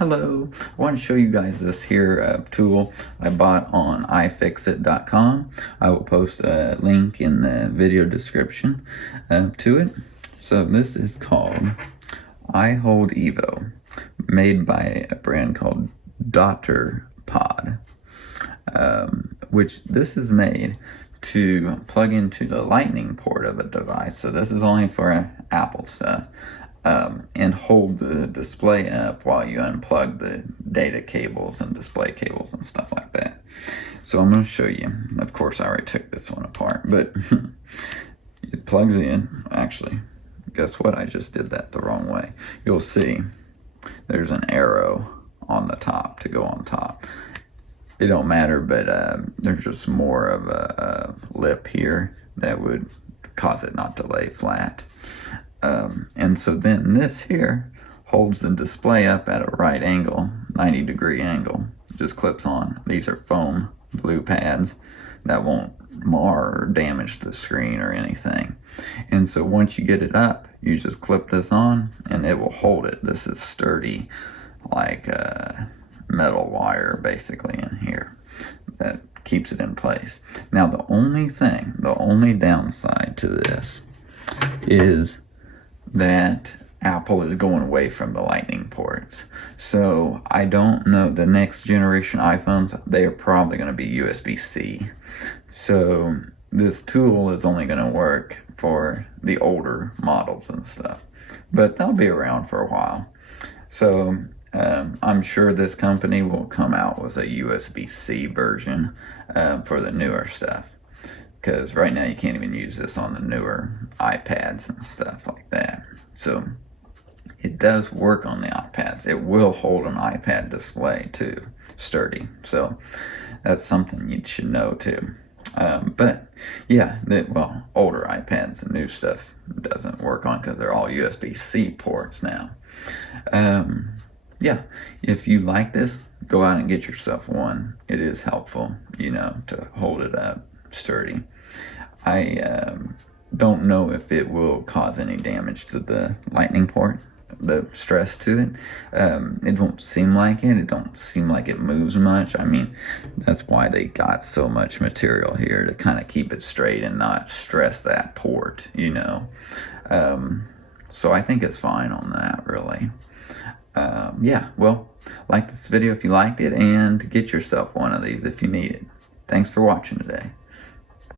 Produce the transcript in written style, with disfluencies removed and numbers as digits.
Hello, I want to show you guys this here tool I bought on iFixIt.com. I will post a link in the video description to it. So this is called iHold EVO, made by a brand called DottorPod, which this is made to plug into the lightning port of a device. So this is only for Apple stuff. And hold the display up while you unplug the data cables and display cables and stuff like that. So I'm going to show you. Of course, I already took this one apart, but it plugs in. Actually, guess what? I just did that the wrong way. You'll see there's an arrow on the top to go on top. It don't matter, but there's just more of a lip here that would cause it not to lay flat. And so then this here holds the display up at a right angle, 90-degree angle. It just clips on. These are foam blue pads that won't mar or damage the screen or anything. And so once you get it up, you just clip this on and it will hold it. This is sturdy, like metal wire basically in here that keeps it in place. Now the only downside to this is that Apple is going away from the lightning ports. So I don't know, the next generation iPhones, they are probably going to be USB-C. So this tool is only going to work for the older models and stuff. But they'll be around for a while. So I'm sure this company will come out with a USB-C version for the newer stuff. Because right now you can't even use this on the newer iPads and stuff like that. So it does work on the iPads. It will hold an iPad display too, sturdy. So that's something you should know too. But yeah, older iPads and new stuff doesn't work on because they're all USB-C ports now. Yeah, if you like this, go out and get yourself one. It is helpful, to hold it up sturdy. I don't know if it will cause any damage to the lightning port, the stress to it. It don't seem like it. It don't seem like it moves much. I mean, that's why they got so much material here, to kind of keep it straight and not stress that port, So I think it's fine on that, really. Yeah, well, like this video if you liked it, and get yourself one of these if you need it. Thanks for watching today.